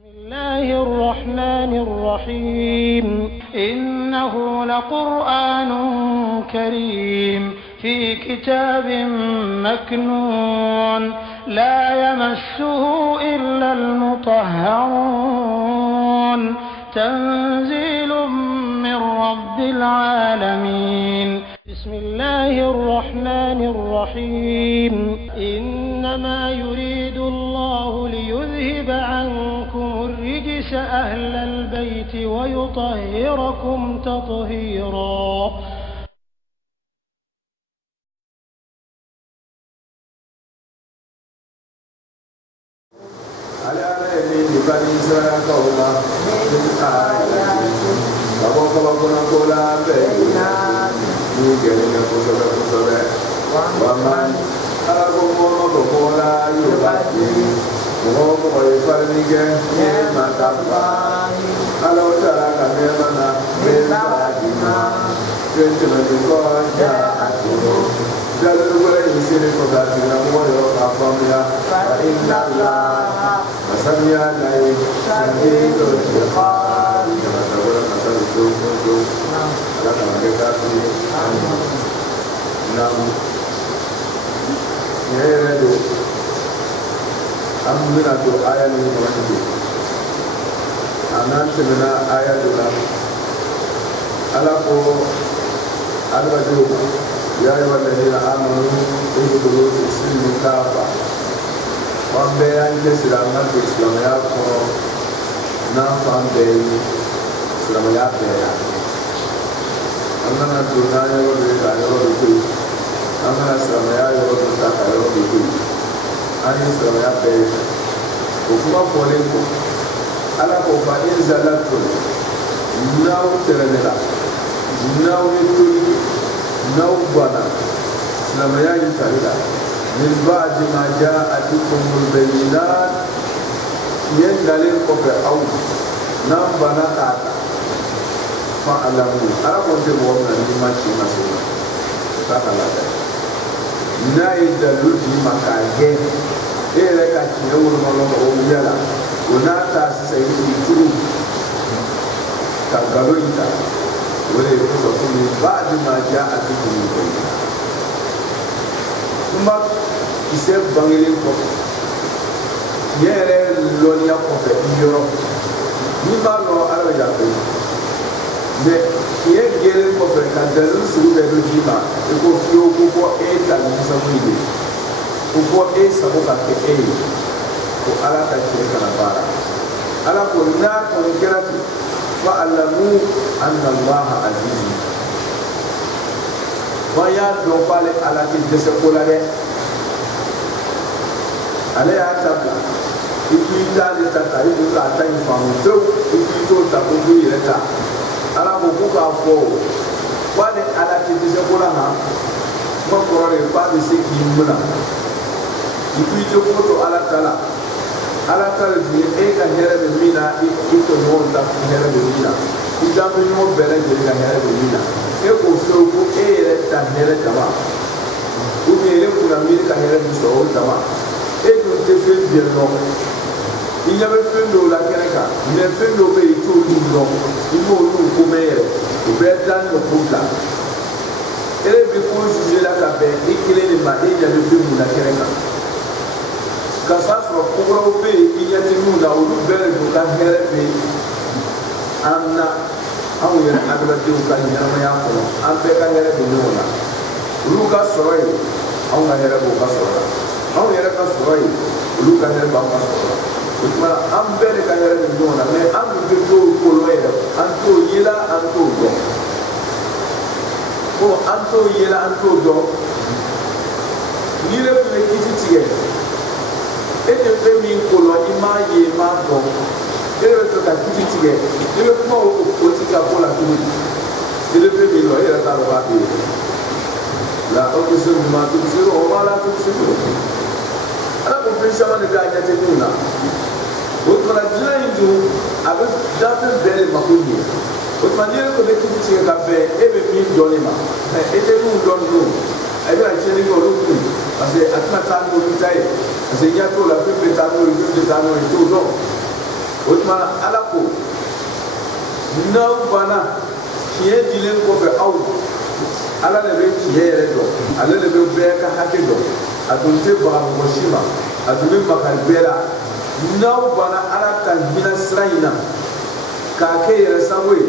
بسم الله الرحمن الرحيم إنه لقرآن كريم في كتاب مكنون لا يمسه إلا المطهرون تنزيل من رب العالمين بسم الله الرحمن الرحيم إنما يريد الله ليذهب عنكم الرجس أهل البيت ويطهركم تطهيرا. يا أيها الذين آمنوا ادخلوا في السلم كافة وأن تسلم نفس الإسلام يأكل نافع بين الإسلام يأكل أنا نتونا يرد يرد أنا الإسلام يرد يرد أنا الإسلام يأكل وكما قولكم على كفاين زلاتكم ناو ترنلا ناو يتولي ناو بنا إسلام يأكل من بعد ما جاءتكم البينات يندلل كفر أو نام بنا كاتا فعلموا أنا كنت مؤمنا لما شيء مسؤول فعلا نايد لودي مكاجين إيه لك أشياء ورمالهم أويلا وناتا سيدي ترو كغلويتا ولي يقول من بعد ما جاءتكم البينات ثم يسير بانجلين كفر يرى لونيا كفر يورو نيما لو على جابي ne ye gele ko fe ka dalu su be do jima e ko fio ko e ta ni sa mu ide ko e sa ko ka ke e ko ala ta ke kana bara ala ko na ko kirati fa alamu anna allah aziz wa ya do pale ala ti dese ko la de ale ya tabla iki tali ta ta ibu ka ta infamu to iki to ta ko ire ta ala ko ka fo wale ala ti dise ko la ha mo ko re pa bi se ki muna iki to ko to ala tala bi e ka here be mina i to mo ta here be mina i da be mo bele je ka here be mina e ko so ko e re ta here ta ba u be le ko na mi ka here be so ta ba e ko te fe bien no il y avait fait de la Kéréka, il y a fait de l'obéir tout le monde, il faut nous commettre, il faut être dans le groupe là. Et les bécons juger la cabane, et qu'il est les mains, il y a le but de la Kéréka. Quand ça soit pour l'obéir, il y a des gens là où nous verrons le cas de l'obéir. Anna, on y a un agréé au cas de l'obéir, un peu de l'obéir. Lucas Soy, on a un Lucas Soy. On y a un Soy, Lucas Soy. Kuma ambere ka yere ndona me andu de do ko loere anto yela anto do ko anto yela anto do ni le ko le kiti tiye e de pe mi ko lo ima ye ma do e le to ka kiti tiye e le ko o ti ka ko la kuni e le pe mi lo yela ta ro ba bi la o ko se ma tu se o ma la tu se ala ko pensa ma de ga nya te tuna o tuma jina in dun a bɛ dafe bɛɛ de mako ɲɛ o tuma n'i yɛrɛ ko bɛ kiti tigɛ ka bɛn e bɛ min dɔn ne ma e tɛ min dɔn dun e bɛ na tiɲɛni kɛ olu kun parce que a tɛna taa n'olu ta ye parce que i ɲɛ t'o la fɛn bɛ taa n'o ye fɛn bɛ taa n'o ye t'o dɔn o Otuma alako n'aw banna tiɲɛ dilen kɔfɛ aw ala de bɛ tiɲɛ yɛrɛ dɔn ale de bɛ bɛɛ ka hakɛ dɔn a tun tɛ baga mɔgɔ si ma a tun bɛ makari bɛɛ la n'aw banna ala ka hinɛ sira in na k'a kɛ yɛrɛ sago ye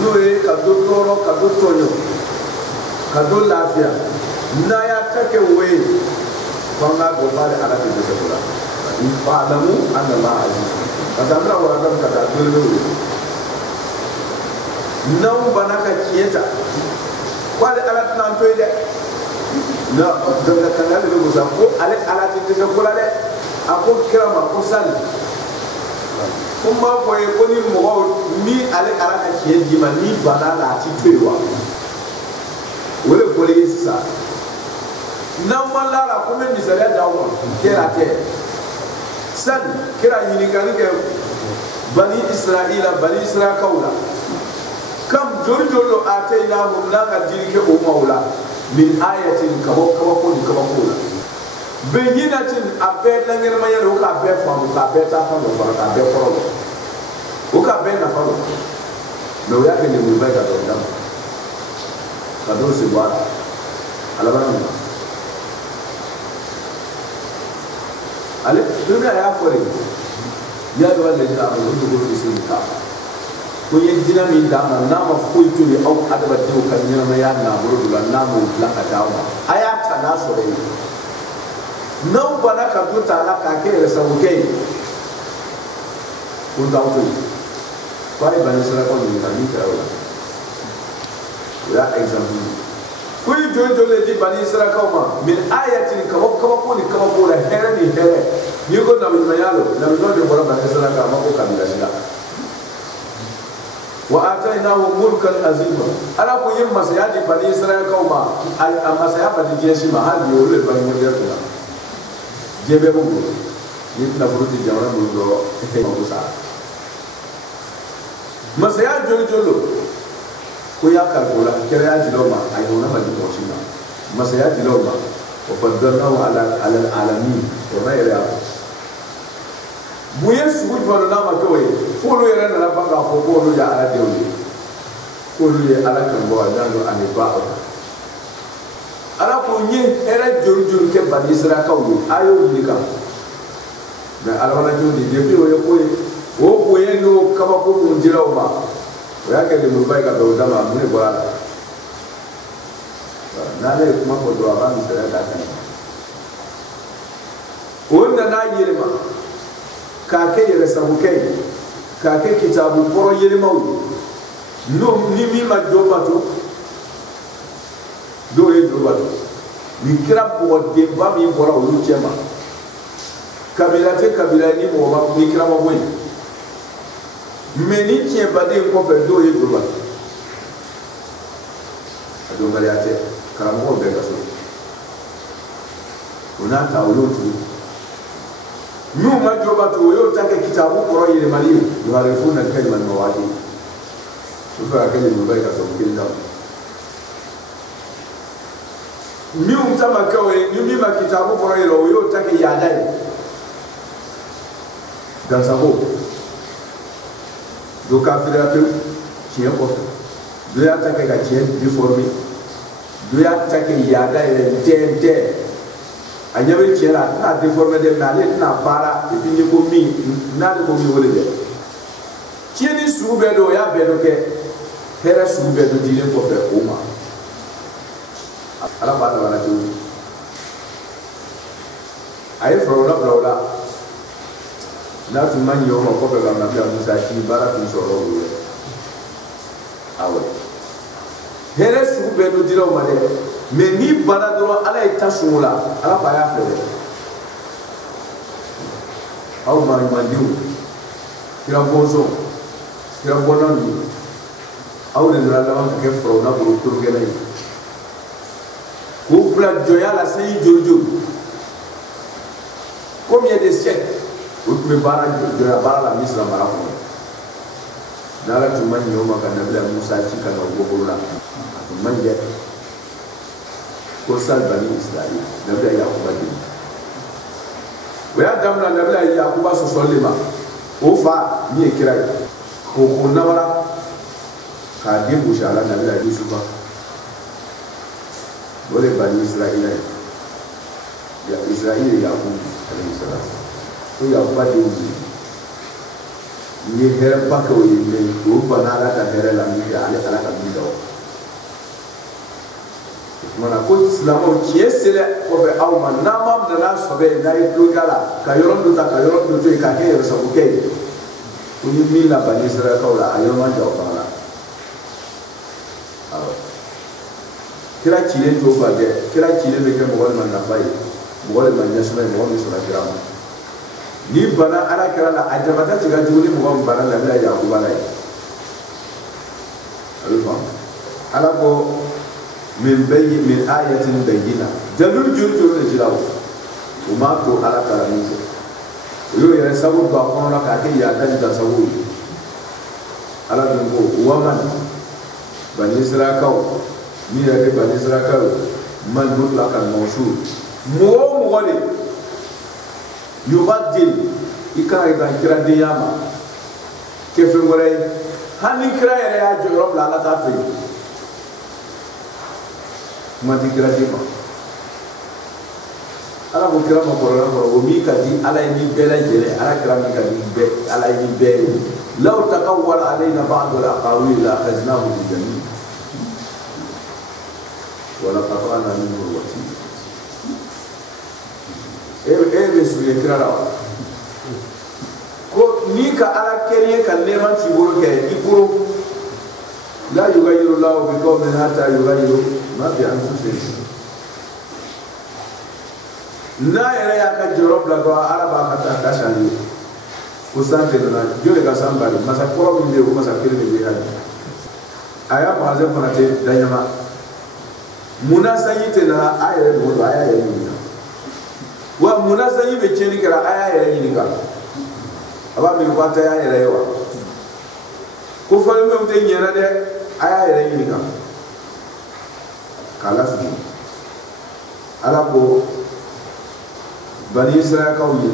n'o ye ka dɔ tɔɔrɔ ka dɔ tɔɲɔ ka dɔ lafiya n'a y'a ta kɛ o ye f'an k'a dɔn k'ale ala tɛ dɛsɛ o la fa'alamu anna Allaha aziz parce que an bɛna wara dɔn ka taa dɔɔnin dɔɔnin n'aw banna ka tiɲɛ ta k'ale ala tɛna an to ye dɛ na kangale bɛ musa ko ale ala tɛ dɛsɛ ko la dɛ a ko kira ma ko sali ko n b'a fɔ ye ko ni mɔgɔw ni ale ala ka tiɲɛ d'i ma n'i banna la a t'i to yen wa o de fɔlen ye sisan n'aw ma lara ko n bɛ misaliya d'aw ma kɛra tɛ sani kira ɲininkali kɛ bani israilakaw la kam joli joli lo atainahum n'a ka dili kɛ o ma o la min ayatin kabako ni kabako la bayyinatin a bɛɛ langɛrɛmaya o k'a bɛɛ faamu k'a bɛɛ taa fan dɔ fara k'a bɛɛ kɔrɔ dɔn o k'a bɛɛ nafa dɔn mɛ o y'a kɛ lemuruba ye ka dɔn dama ka dɔn se bɔ a la alabana min ale tun a y'a fɔ de y'a dɔn ale jira a o dogo bɛ se nin kan ko n ye jinɛ min d'a ma n'a ma foyi to ye aw adamadenw ka ɲɛnamaya nabolo la n'a m'o dilan ka d'aw ma a y'a ta n'a sɔrɔ yen n'aw banna ka to ta la k'a kɛ yɛrɛ sagokɛ ye ko t'aw to yen ko a ye bani sarakaw ɲininka min kɛra o la o y'a exemple ye ko i joli joli de di bani sarakaw ma min ayatin kabako ni kabako la hɛrɛ ni hɛrɛ n'i ko nabiɲumanya lo nabiɲuman de bɔra bani saraka a ma ko kabila si la wa atainahu mulkan azima ala ko ye masaya di bani sarakaw ma a masaya ba di diɲɛ si ma hali bi olu de bani mɔdiya kunna diɲɛ bɛɛ b'u bolo ni nafolo di jamana minnu dɔrɔn mako sara masaya joli joli lo ko y'a kalifa o la kɛra y'a dilaw ma a ɲɔgɔnna ma di mɔgɔ si ma masaya dilaw ma wa faddalnahu ala alamin o na yɛrɛ y'a fɔ bonya sugu jumɛn n'a ma kɛ o ye f'olu yɛrɛ nana ban k'a fɔ k'olu ye ala denw ye k'olu ye ala kanubagaw ye n'an ani ba o la ala ko n ye hɛrɛ joli joli kɛ bani sarakaw ye a y'o ɲininka mɛ alamanajɔ de depuis o ye ko ye o bonya n'o kabako mun dira o ma o y'a kɛ lemuruba ye ka bɛn o da ma mun de bɔra a la n'ale ye kuma fɔ dɔrɔn a b'a misaliya d'a kan o nana yɛlɛma k'a kɛ yɛrɛ sagokɛ ye k'a kɛ kitabu kɔrɔ yɛlɛmaw ye n'o ni min ma jo bato dɔw ye jo bato nin kɛra bɔgɔdenba min bɔra olu cɛ ma kabila tɛ kabila ye ni mɔgɔ ma ni kira ma bɔ yen mɛ ni tiɲɛbaden kɔfɛ dɔw ye jo bato a dɔnbaliya tɛ karamɔgɔw bɛɛ ka so o n'a ta o y'o tugu n'u ma jo bato o y'o ta kɛ kitabu kɔrɔ yɛlɛmali ye yuharifuna al-kalima an mawaadi o fɛ ka kɛ lemuruba ye ka sɔrɔ kelen ta min ta ma kɛ o ye ni min ma kitabu kɔrɔ yɛlɛ o y'o ta kɛ yaada ye dansago do kafiriya pewu tiɲɛ kɔfɛ do y'a ta kɛ ka tiɲɛ déformer do y'a ta kɛ yaada yɛrɛ tɛntɛn a ɲɛ bɛ tiɲɛ la a tɛna déformer dɛ mɛ ale tɛna baara et puis n'i ko min n'ale ko min o de bɛ tiɲɛni sugu bɛɛ don o y'a bɛɛ dɔ kɛ hɛrɛ sugu bɛɛ dɔ dilen kɔfɛ o ma ala b'a dabala cogo di a ye Firawuna bila o la n'a tun ma ɲɛ o ma kɔfɛ ka nabila Musa ci baara tun sɔrɔ o ye awɔ hɛrɛ sugu bɛɛ dɔ dira o ma dɛ mɛ n'i banna dɔrɔn ala ye ta sun o la ala fa y'a fɛ dɛ aw maɲumandenw kira bɔnsɔn kira bɔnna ninnu aw de nana laban ka kɛ Firawuna bolo torokɛla ye k'o bila jɔnya la se y'i joli joli combien de siècles o tun bɛ baara jɔnya baara la Misira mara kɔnɔ n'ala tun ma ɲɛ o ma ka nabila Musa ci ka na o bolo la a tun man ɲɛ ko sal bani Israël nabila Yakuba de o y'a daminɛ nabila Yakuba sɔsɔli ma o fa ni ye kira ye ko nawara k'a den gosi a la nabila Yusufa o de bani Israila ye Israila ye Yakubu alayhi salam ko Yakuba denw ye hɛrɛ ba kɛ o ye mɛ o bana Ala ka hɛrɛ la min kɛ ale Ala ka min da o kumana ko silamɛw tiɲɛ sera kɔfɛ aw ma n'a ma nana sɔbɛ n'a ye tulo k'a la ka yɔrɔ dɔ ta ka yɔrɔ dɔ to yen k'a kɛ yɛrɛsagokɛ ye ko ni min la bani Israilakaw la a yɔrɔ man jan o fana la awɔ kira cilen t'o fa dɛ kira cilen bɛ kɛ mɔgɔ de ma nafa ye mɔgɔ de ma ɲɛsuma ye mɔgɔ min sɔnna kira ma ni bana Ala kɛra la a jabata tɛ ka jugu ni mɔgɔ min bana labila Yakuba la ye a bɛ faamu Ala ko min ayatin bayyina dalil juru de jira o ma to Ala kala min fɛ o y'o yɛrɛ sabu don a kɔnɔ la k'a kɛ yaada ni tasawu ye Ala dun ko waman bani Israilakaw min yɛrɛ kɛ bani Israilakaw man mutlaqan mawsul mɔgɔ o mɔgɔ de yubaddil i kan ka kira denya ma kɛ fɛn wɛrɛ ye hali ni kira yɛrɛ y'a jɔyɔrɔ bila Ala t'a fɛ yen kuma di kira di ma Ala ko kira ma kɔrɔla kɔrɔ o min ka di Ala ye ni bɛɛ lajɛlen Ala kira min ka di bɛɛ Ala ye ni bɛɛ ye law taqawwala alayna ba'du al-aqawil la akhadnahu bi-yamin wa la qata'na minhu al-watin bɛ suye kira la wa ko ni ka Ala kɛɲɛ ka nɛɛma t'i bolo kɛ i bolo la yughayyiru Allahu bi qawmin hatta yughayyiru ma bi anfusihim n'a yɛrɛ y'a ka jɔyɔrɔ bila dɔrɔn Ala b'a ka taa ka changer ko san tɛ nana joli ka san bari masa kɔrɔ min bɛ yen o masa kelen de bɛ hali a y'a magasin fana tɛ daɲama munna sanji tɛ nana a yɛrɛ dogo don a y'a yɛrɛ ɲininka wa munna sanji bɛ tiɲɛni kɛra a y'a yɛrɛ ɲininka a b'a miiri ko a tɛ y'a yɛrɛ ye wa ko fɔlenfɛnw tɛ ɲɛna dɛ a y'a yɛrɛ ɲininka k'a lasigi Ala ko bani Israilakaw ye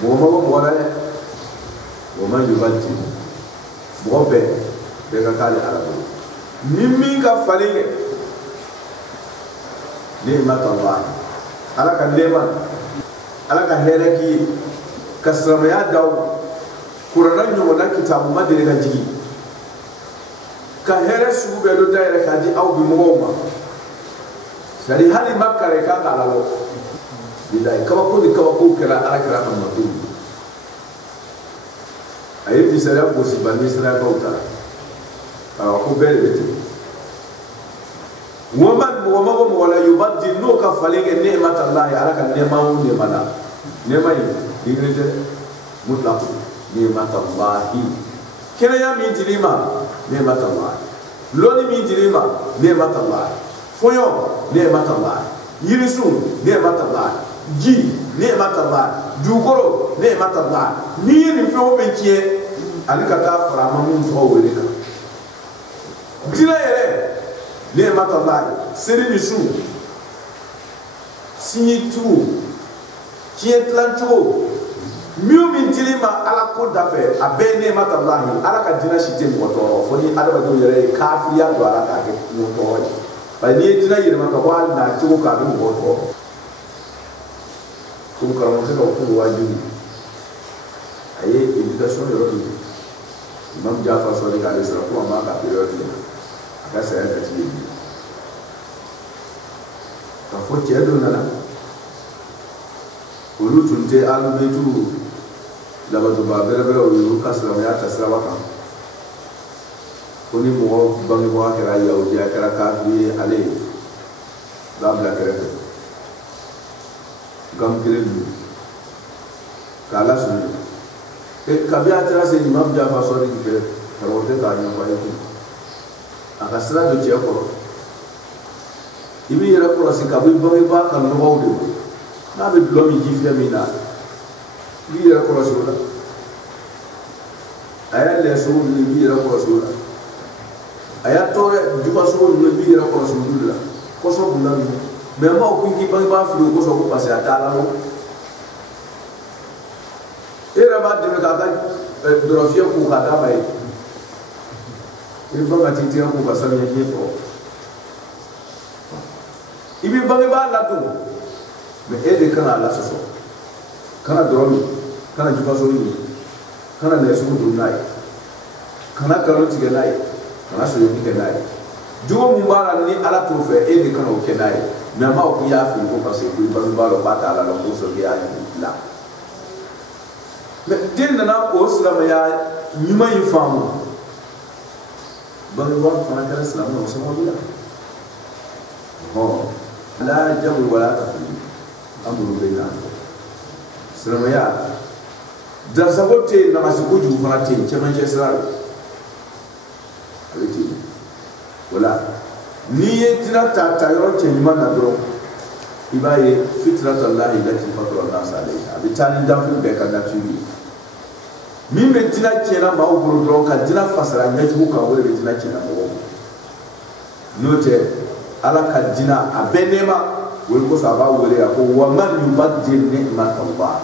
mɔgɔ ma bɔ mɔgɔ la dɛ mɔgɔ ma yubaddil mɔgɔ bɛɛ ka k'ale Ala bolo ni min ka falen kɛ ni'matallahi Ala ka nɛɛma Ala ka hɛrɛ k'i ye ka silamɛya d'aw kuranna ɲɔgɔnna kitabu ma deli ka jigin ka hɛrɛ sugu bɛɛ dɔ dayɛlɛ k'a di aw bi mɔgɔw ma c'est à dire hali Makka yɛrɛ kan k'a labɔ bilahi kabako ni kabako kɛra Ala kɛra ka mato a ye misaliya gosi bani Israilakaw ta awɔ ko bɛɛ de bɛ ten waman mɔgɔ ma bɔ mɔgɔ la yubaddil n'o ka falen kɛ ni'matallahi Ala ka nɛɛma o nɛɛma la nɛɛma in degré tɛ mutlaq ni'matallahi kɛnɛya min dir'i ma ni'matallahi lɔnni min dir'i ma ni'matallahi fɔɲɔ ni'matallahi yirisun ni'matallahi ji ni'matallahi dugukolo ni'matallahi n'i ye nin fɛn o fɛn tiɲɛ ale ka taa fara a ma mun tɔgɔ wele kan diinɛ yɛrɛ ni'matallahi seri ni su sinji tugu tiɲɛ tilancogo min dir'i ma Ala ko da fɛ a bɛɛ ni'matallahi Ala ka diinɛ si tɛ mɔgɔ tɔɔrɔ fo ni adamadenw yɛrɛ ye kafiriya don a la k'a kɛ mɔgɔ tɔɔrɔ ye bari n'i ye diinɛ yɛlɛma ka bɔ a nacogo kan a bɛ mɔgɔ tɔɔrɔ komi karamɔgɔkɛ ka kun wajibi a ye éducation yɔrɔ dɔ ye Imam Jafar Sadiq alayhi salam ko a ma ka période min a ka saya jate ye k'a fɔ cɛ dɔ nana olu tun tɛ alubɛtu labatoba bɛrɛbɛrɛw ye olu ka silamɛya ta siraba kan ko ni mɔgɔ bangebaga kɛra yahudi a kɛra kafiri ye ale b'a bila kɛrɛfɛ gamu kelen don k'a lasuni kabi a taara se Imam Jafar Sadiq fɛ karamɔgɔ tɛ k'a ɲɛfɔ a ye kun a ka sira don cɛ kɔrɔ i b'i yɛrɛ kɔlɔsi kabi bangebaga ka nɔgɔw de ma n'a bɛ dulɔ min ji fiyɛ min na i b'i yɛrɛ kɔlɔsi o la a y'a lɛ sogo ninnu i b'i yɛrɛ kɔlɔsi o la a y'a tɔɔrɔ juba sogo ninnu i b'i yɛrɛ kɔlɔsi olu la kɔsɔ bunda ninnu mɛ n b'aw kun k'i bangebaa fili o kɔsɔn ko parce que a t'a la o e yɛrɛ ba de ka dorofia ku ka da bai il faut que tu ku ba sa ne ko ibi bangi ba la tu me ede kana la so kana doromi kana juba so ni kana ne su du nai kana karo ti ga nai kana so yi ga nai jugo mu bara ni ala to fe ede kana o ke nai me ma o ya fi ko ka se ku ba lo ba ta la lo ko so ya la me din na o islam ya nyima yi famu bangi wa fa kana islam no so mo bila ho la jabu wala tafli amru bayna silamaya da sabote na masiku ju fana te keman je sira aliti wala ni ye dina ta yoro ke ni man na dro ibaye fitratallahi lati fatara nas alayha bitani dafu be ka da tuni mi me dina kena ma o buru dro ka dina fasara nyaju ka wole be dina kena mo note ala ka dina abenema wol ko saba wole ya ko wa man yubaddil ni'mat Allah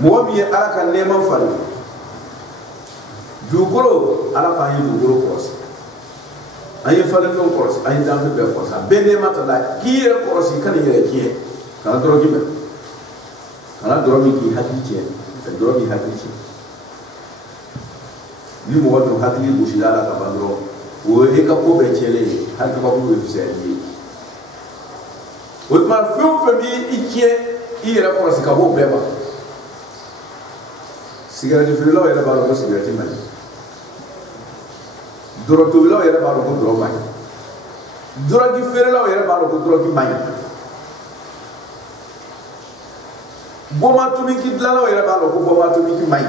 mo mi ala ka neman fari dugoro ala ka yi dugoro kos ayi fale ko kos ayi dambe be kos abenema ta la kiye kos kan yere kiye kana doro gibe kana doro mi ki hakiki ta doro mi hakiki ni mo wato hakiki bushila ka bandro wo e ka ko be chele har ka ko be fiseli wo ma fu mi ikie ira ko se ka bo beba cigarette filo era ba ko cigarette mai doro to lo era ba ko doro mai doro gi fere lo era ba ko doro gi mai boma to mi ki dla lo era ba ko boma to mi ki mai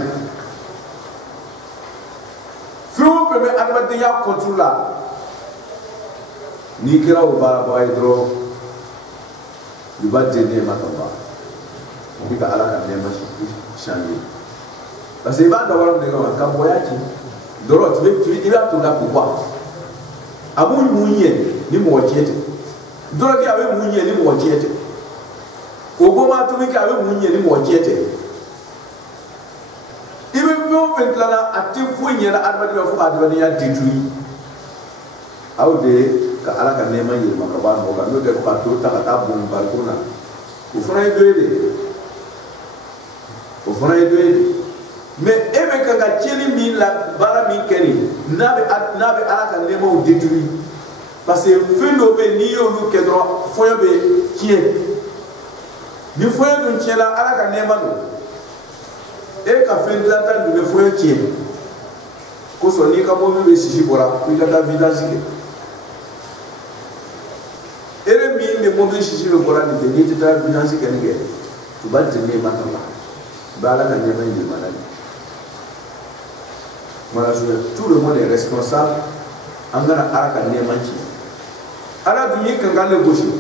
fu pe me adama de ya controla ni kira o ba ba idro di badje ne mataba o bi ka ala ka ne ma shani parce que ba da wala de ka boya ki doro tu ira to la pouvoir amu munye ni mo chete doro ki awe munye ni mo chete ogoma to mi ka awe munye ni mo chete ibe mo pentlana atifu nyela adba de fu adba ni ya ditui awde ka ala ka nema yi maka ba no ga no de ka to ta ka bun balkona o fana idede mais ebe ka ga cheli mi la bara mi keni nabe ala ka nema o ditui parce que fendo be ni yo lu ke dro foyo be kie ni foyo dun chela ala ka nema no e ka fendla ta du foyo kie ko so ni ka mo be sisi bora ku ka da vidage ere mi me mo be sisi be bora ni de ni ta vidage ke ni ke tu ba de ne mata ba ala ka nema ni malade voilà, tout le monde est responsable. Angana araka nemanchi. Ala dumi kangale goshi.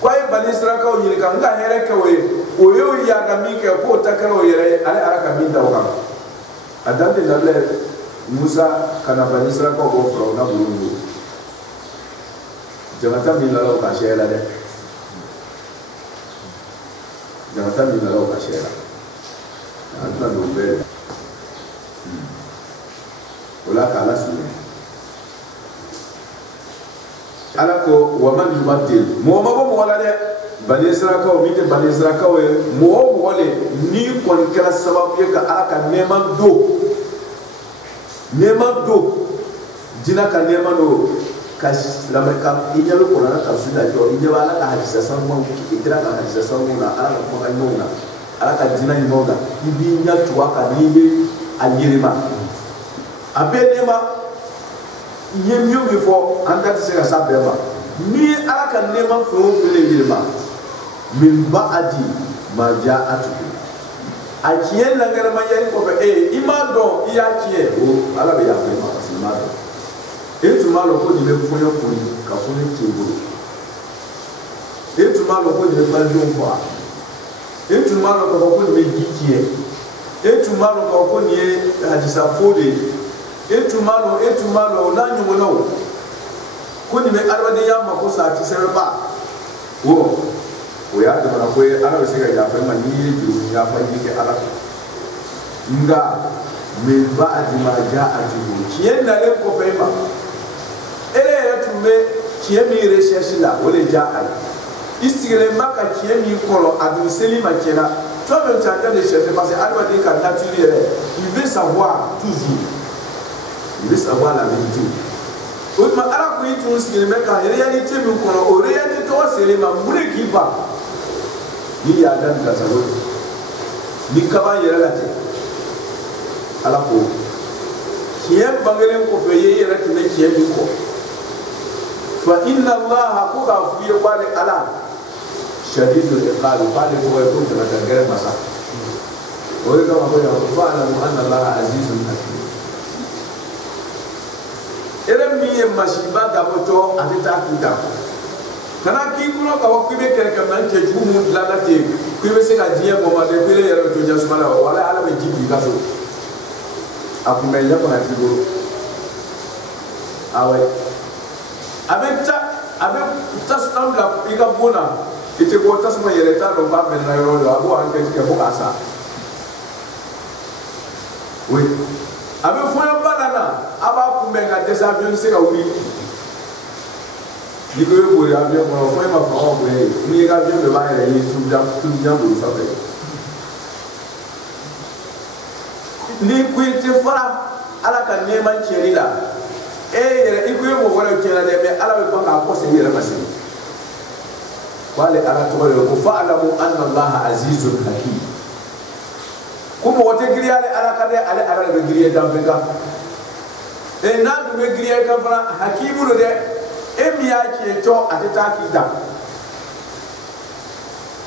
Kwa bani Israka o yiri kanga here ke we oyo ya ga mi ke ko takara o yere ala araka mi da waka. Adande lalle Musa kana bani Israka ko fro na burundu. Jamata mi la ka shela de. Jamata mi la ka shela. Antna do be. Wala kala suwe ala ko waman yubaddil mo ma bo wala de bani israka o mite bani israka o mo wole ni kon kala sababu ye ka ala ka neman do jina ka neman do ka lama ka inyalo ko na ka suda jo inyaba ala ka hadisa sanmo ikira ka hadisa sanmo na ala ko ka nyona ala ka jina ni moga ibi nya tuwa ka ni be anyirima abenema yemyo before anda se ka sabema ni ala ka nema fo fele yirima min ba'adi ma ja'atu akiyen la ngara ma yari ko be imado iya kiye o ala be ya fe ma simado etu malo ko ni be fo yo ko ni ka fo ni kibo etu malo ko ni be fa jo ko etu malo ko ni be gikiye etu malo ko ni hadisa fode etu malo la nyumono kuni me arwade ya mako sa ti serba o ya da na ko ala se ga ya fa mani ju ya fa ni ke ala nga min ba'di ma ja'atuhum kien na le ko fema ele ya tumbe kien mi recherche la wala ja'a isigre maka kien mi kolo adu selima kena toi même tu es en train de chercher parce que Allah dit qu'à nature il veut savoir toujours il veut savoir la vérité o ma ala ko itu sigre maka réalité mi kolo o réalité to selima mure ki ba ni ya dan ka salo ni kaba yera la te ala ko kiyem bangelen ko fe yera tine kiyem ko fa inna allaha ko ga fu ye wale ala shadidul iqab qali ko ko tana dangare masa o ga ma ko ya fa ala anna allaha azizun hakim ere mi e mashiba da moto atita kuta kana ki kuno ka wa kibe kere ka man ke jumu la te kibe se ka diye ko ma de pele yera to jasuma la wala ala be jibi ka so akumenya kwa kigoro awe abeta tastam la ika bona ite ko tasma yere ta do ba men na yoro la bo an ke ko asa we abe foya banana aba kumenga desavion se ka wi ni ko yo ya bi mo foya ma fa o we ni ga bi me ba yere ni tu jam bu sa be ni kuite fara ala ka neman cerila yere ikuye mo wala cera de be ala be banga ko se yere masin wale ala to ko fa'lamu anna allah azizun hakim kuma wote griyale ala ka de ala be griye dam be ga na du be griye ka fara hakimu de miya ke to atata kita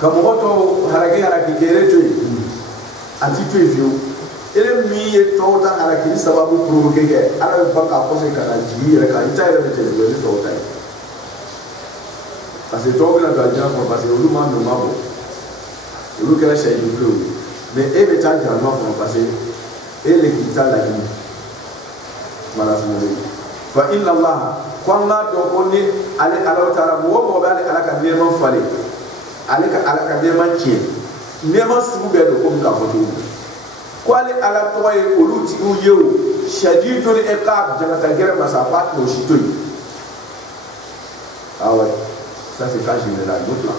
kamo woto haragi kere to ati to ifio ele mi ye tota ala ki sababu provoke ke ala ba ka ko se kana ji re ka ita re te le tota parce que to na da ja ko parce que olu ma no mabo olu kala shay du pro mais e be ta ja no ko parce que ele ki ta la ni mala sunni fa inna allah kwanga do ko ni ale ala taala mo mo ba ale ala ka ne man fale ale ka ala ka ne man ci ne man su be do ko ka foto kwali ala toye oluti uyewu shadidul iqab jangata gere masa pat no shitoyi ouais ça c'est quand je la d'autre là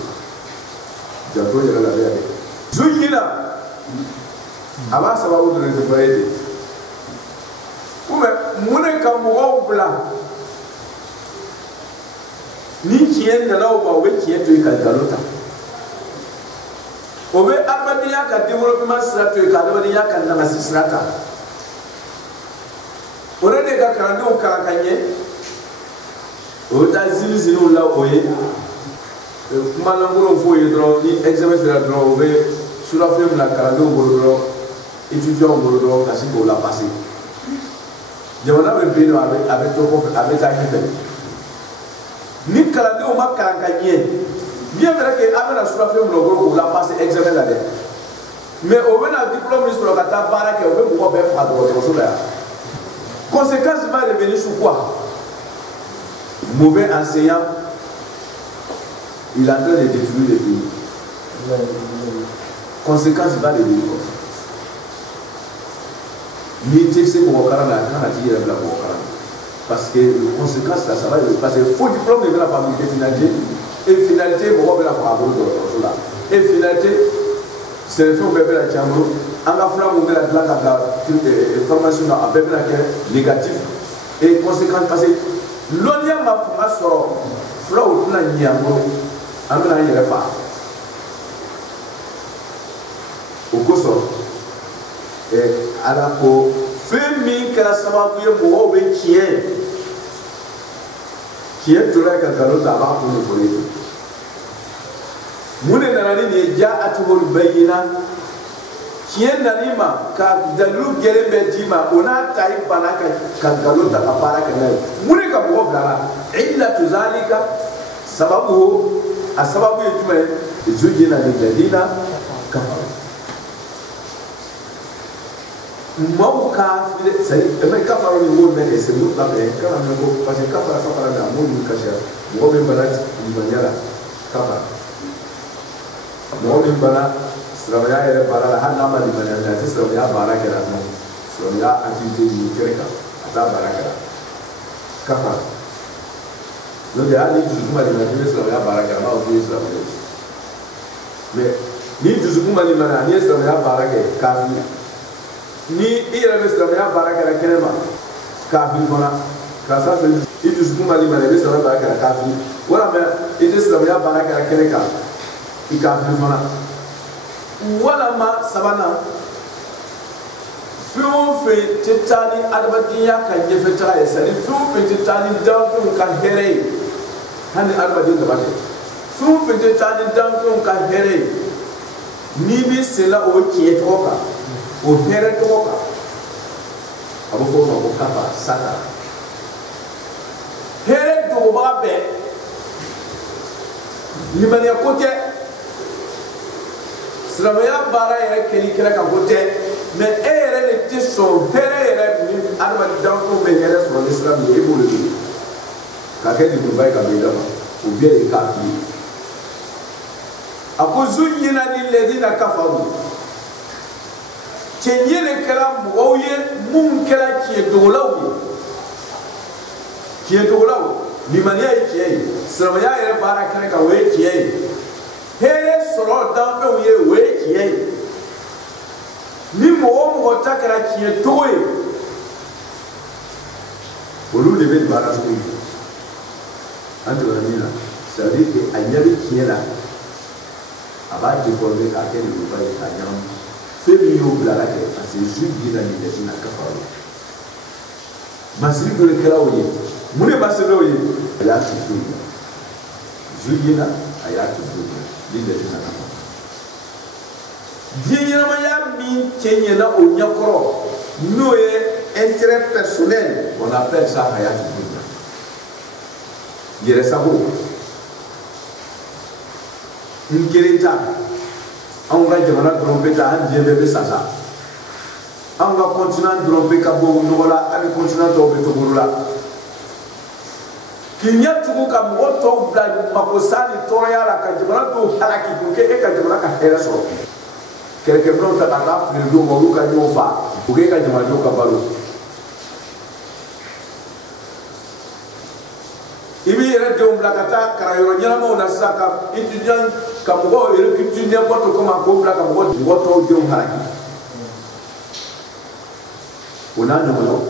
jato yela la ya zuyina aba sababu de refaide kuma mune kam mo bla ni kien na lawo ba we kien to ikalota obe abadiya ka développement strato ka abadiya ka na strata ore de ka karande o karakanye o ta zilzilu la oye kuma na ngoro foye dro ni examen sera dro obe sura fem la karande o bolo étudiant bolo kasi ko la passer jamana be bino avec to ko avec ta kife ni karande o ma karakanye bien vrai que amena sura fait le gros la passer examen là mais au même diplôme sur la table baraka au même ko be fa do so là conséquence va revenir sur quoi mauvais enseignant il est en train de détruire le pays conséquence va revenir ni texte pour okara na kana ti la pour okara parce que les conséquences là ça va parce que faux diplôme de la famille finalité et finalité pour voir la parole de là et finalité c'est le fait que la chambre en la flamme de la formation à peu près négatif et conséquence parce que l'onia m'a pas sort flow na nyambo amena yere fa au coso et à la peau fait mi que la sababu ye mo be qui est tout là quand on a pas pour le voler mune nanani ne ja'atul bayyina qui est nanima ka dalu gere be dima ona tai banaka ka galota ka para ka nai mune ka bo bla illa tuzalika sababu asababu yetume zujina lilladina kafaru mauka fide sai eme kafaru ni wo be se mu la be kana ngo parce que kafara da mo ni kasha mo be balat ni banyala kafara mo be bala silamɛya yɛrɛ baara la hali n'a ma limaniya a tɛ silamɛya baara kɛra nɔ silamɛya activité nin kɛrɛ kan a t'a baara kɛra kafa n'o tɛ hali ni dusukun ma limaniya n'i bɛ silamɛya baara kɛra n'a fɔ k'i ye silamɛ ye mais ni dusukun ma limaniya n'i ye silamɛya baara kɛ kafiri ni i yɛrɛ bɛ silamɛya baara kɛra kɛnɛ ma kafiri fana ka saa fɛ i dusukun ma limaniya i bɛ silamɛya baara kɛra kafiri walima i tɛ silamɛya baara kɛra kɛnɛ kan i kafiri fana walama sabanan fɛn o fɛn tɛ taa ni adamadenya ka ɲɛfɛtaga ye sani fɛn o fɛn tɛ taa ni danfɛnw ka hɛrɛ ye hali ni adamaden dama tɛ fɛn o fɛn tɛ taa ni danfɛnw ka hɛrɛ ye n'i bɛ sen la o tiɲɛ tɔgɔ kan o hɛrɛ tɔgɔ kan a bɛ fɔ o ma ko kafa sata hɛrɛ dogobaga bɛɛ limaniya ko tɛ silamɛya baara yɛrɛ kɛli kɛra ka ko tɛ mais e yɛrɛ de tɛ sɔn hɛrɛ yɛrɛ ni adamadenw bɛ hɛrɛ sɔrɔ ni silamɛ ye e b'o de wele ka kɛ leburuba ye ka don i dama o bɛɛ ye k'a f'i ye a ko zuyyina lilladhina kafaru cɛnɲɛ de kɛra mɔgɔw ye mun kɛra tiɲɛdogolaw ye tiɲɛdogolaw limaniya ye tiɲɛ ye silamɛya yɛrɛ baara kɛra kan o ye tiɲɛ ye hɛrɛ sɔrɔ danfɛnw ye o ye tiɲɛ ye ni mɔgɔ o mɔgɔ ta kɛra tiɲɛ cogo ye olu de bɛ baara cogo ye an tɛmɛna min na c'est à dire que a ɲɛ bɛ tiɲɛ la a b'a déformer k'a kɛ leburuba ye k'a ɲagami fɛn min y'o bila la kɛ parce que zuyyina lilladhina kafaru masiri dɔ de kɛra o ye mun de masiri dɔ ye a y'a tu dunya zuyyina a y'a tu dunya lilladhina kafaru diɲɛ ɲɛnamaya min cɛ ɲɛna o ɲɛkɔrɔ n'o ye intérêt personnel on appelle ça hayatu dunya yɛrɛ sago n kelen ta anw ka jamana dɔrɔn bɛ ta an diɲɛ bɛɛ bɛ sa sa anw ka continent dɔrɔn bɛ ka bɔ nɔgɔ la hali continent tɔw bɛ to bolo la k'i ɲɛ tugu ka mɔgɔ tɔw bila makosa ni tɔɔrɔya la ka jamana dɔw halaki k'o kɛ e ka jamana ka hɛrɛ sɔrɔ kɛlɛkɛminɛnw ta ka taa fili dɔw ma olu ka ɲɔgɔn fa o k'e ka jamanadenw ka balo i b'i yɛrɛ denw bila ka taa kalanyɔrɔ ɲɛnamaw na sisan ka étudiant ka mɔgɔw recruter n'importe comment k'o bila ka mɔgɔ tɔw denw halaki o n'a ɲɔgɔnnaw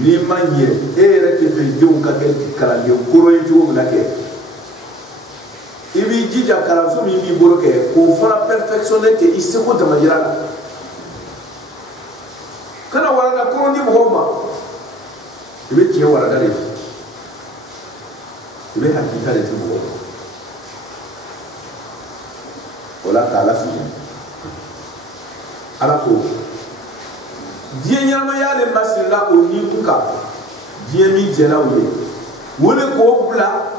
n'i ma ɲɛ e yɛrɛ tɛ fɛ denw ka kɛ kalanden koro ye cogo min na kɛ i b'i jija kalanso min b'i bolo kɛ k'o fana perfectionner ten i seko dama yira la kana warada koro di mɔgɔw ma i bɛ tiɲɛ warada de fɛ i bɛ hakilita de di mɔgɔw ma o la k'a lafili ala ko diɲɛ ɲɛnamaya de masirila o nin kan diɲɛ min jɛra o ye o de k'o bila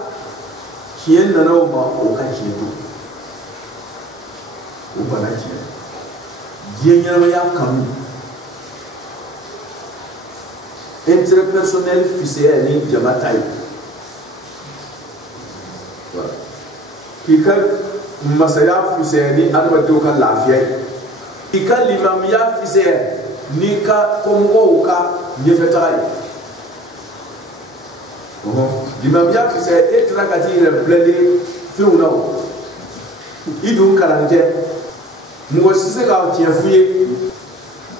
tiɲɛ nana o ma o ka tiɲɛ to o bana tiɲɛ diɲɛ ɲɛnamaya kanu intérêt personnel fisɛya ni jama ta ye k'i ka masaya fisɛya ni adamadenw ka lafiya ye k'i ka limamiya fisɛya n'i ka kɔmɔgɔw ka ɲɛfɛtaga ye limamiya fisɛya e tila ka t'i yɛrɛ bilenni fɛnw na o i dun kalan tɛ mɔgɔ si se k'a tiɲɛ f'i ye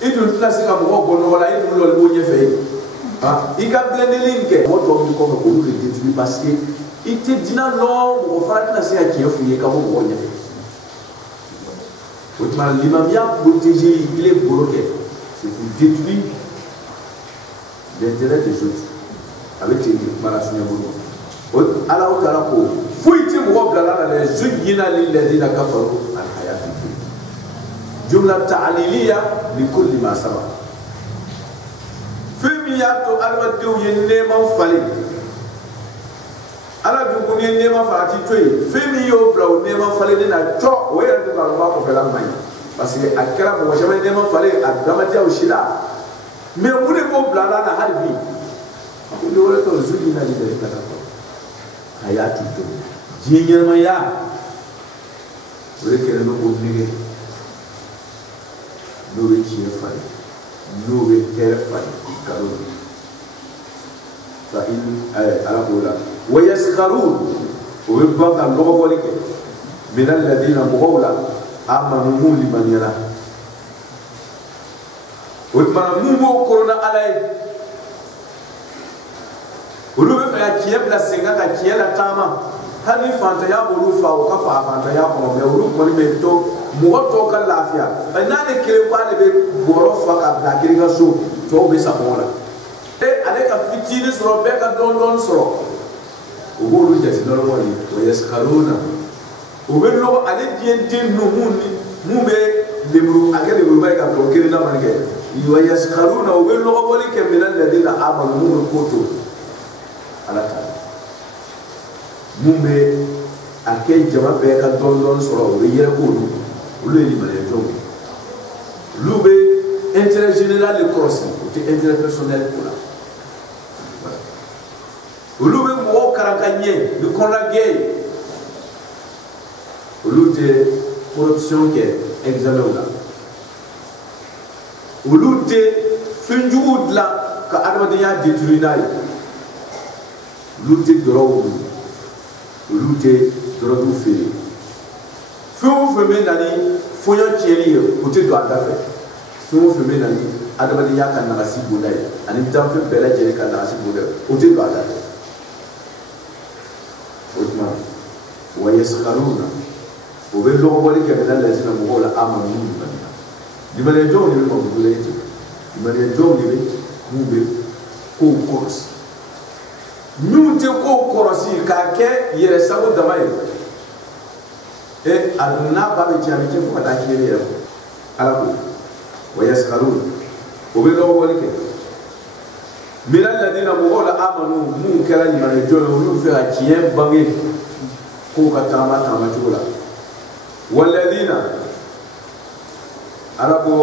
i dun tɛna se ka mɔgɔ bɔ nɔgɔ la i dun lɔli b'o ɲɛfɛ ye i ka bilenni kɛ mɔgɔ tɔw b'i kɔfɛ k'olu de détruire parce que i tɛ diinɛ lɔn mɔgɔ fana tɛna se ka tiɲɛ f'i ye ka bɔ mɔgɔw ɲɛfɛ o tuma limamiya protéger il est bloqué c'est pour détruire l'intérêt des autres avec tes mara suɲɛ bolo ala o taara ko foyi tɛ mɔgɔ bilala la dɛ zuyyina lilladhina kafaru al-hayatu dunya jumla ta'liliya li kulli ma sabaq fɛn min y'a to adamadenw ye nɛɛma falen ala dun ko n'i ye nɛɛma falen a t'i to yen fɛn min y'o bila o nɛɛma falen na cɔ o yɛrɛ de ka bɔ a kɔfɛla man ɲi parce que a kɛra mɔgɔ caman nɛɛma falen a adamadenya si la mais mun de b'o bila ala la hali bi a ko ni wɛrɛ tɛ o zuyyina lilladhina kafaru hayatu dunya diɲɛ ɲɛnamaya o de kɛlen don k'o nege n'o bɛ tiɲɛ falen n'o bɛ hɛrɛ falen kalo fa ala k'o la wa yaskharun o bɛ ban ka lɔgɔbɔli kɛ min alladina mɔgɔw la amanu mun limaniyara o tumana mun b'o korona ala ye olu bɛ fɛ ka tiɲɛ bila sen kan ka tiɲɛ lataama hali ni fantanya b'olu fa o ka fa fantanya kɔnɔ mɛ olu kɔni bɛ to mɔgɔ tɔw ka lafiya n'ale kelen ko ale bɛ bɔrɔ fa ka bila kiri ka so tɔw bɛ sa mɔgɔ la ale ka fitinin sɔrɔ bɛɛ ka dɔɔnin sɔrɔ o b'olu jate nɔrɔmɔ ye o yaskharuna o bɛ lɔgɔ ale diɲɛ den ninnu mun bɛ lemuru a kɛ lemuruba ye ka tɔ kelen na man kɛ wa yaskharuna o bɛ lɔgɔbɔli kɛ min alladina amanu mun bɛ ko to ala ta mun bɛ a kɛ jama bɛɛ ka dɔɔnin sɔrɔ o bɛ yɛrɛ k'olu olu ye limaniyɛnjɔnw ye olu bɛ intérêt général de kɔlɔsi o tɛ intérêt personnel ko la olu bɛ mɔgɔw kalan ka ɲɛ ni kɔnɔna gɛn ye olu tɛ corruption kɛ examen la olu tɛ fɛnjuguw dilan ka adamadenya détruire n'a ye olu tɛ dɔrɔgu olu tɛ dɔrɔgu feere fɛn o fɛn bɛ na ni fɔɲɔ tiɲɛli ye o tɛ don a da fɛ fɛn o fɛn bɛ na ni adamadenya ka nagasi bonda ye ani danfɛn bɛɛ lajɛlen ka nagasi bonda ye o tɛ don a da fɛ o tuma wa yaskharuna o bɛ lɔgɔbɔli kɛ min alladina mɔgɔw la amanu mun limaniyɛnjɔnw de bɛ mabudula ye ten limaniyɛnjɔnw de bɛ mun bɛ kow kɔlɔsi minnu tɛ kow kɔlɔsi k'a kɛ yɛrɛ sago dama ye a dun n'a ba bɛ tiɲɛ a bɛ tiɲɛ fo ka taa tiɲɛli yɛrɛ kɔ ala ko wa yaskharuna o bɛ lɔgɔbɔli kɛ min alladina mɔgɔw la amanu mun kɛra limaniyɛnjɔn ye olu fɛ ka tiɲɛ bange kow ka taama cogo la walladina ala ko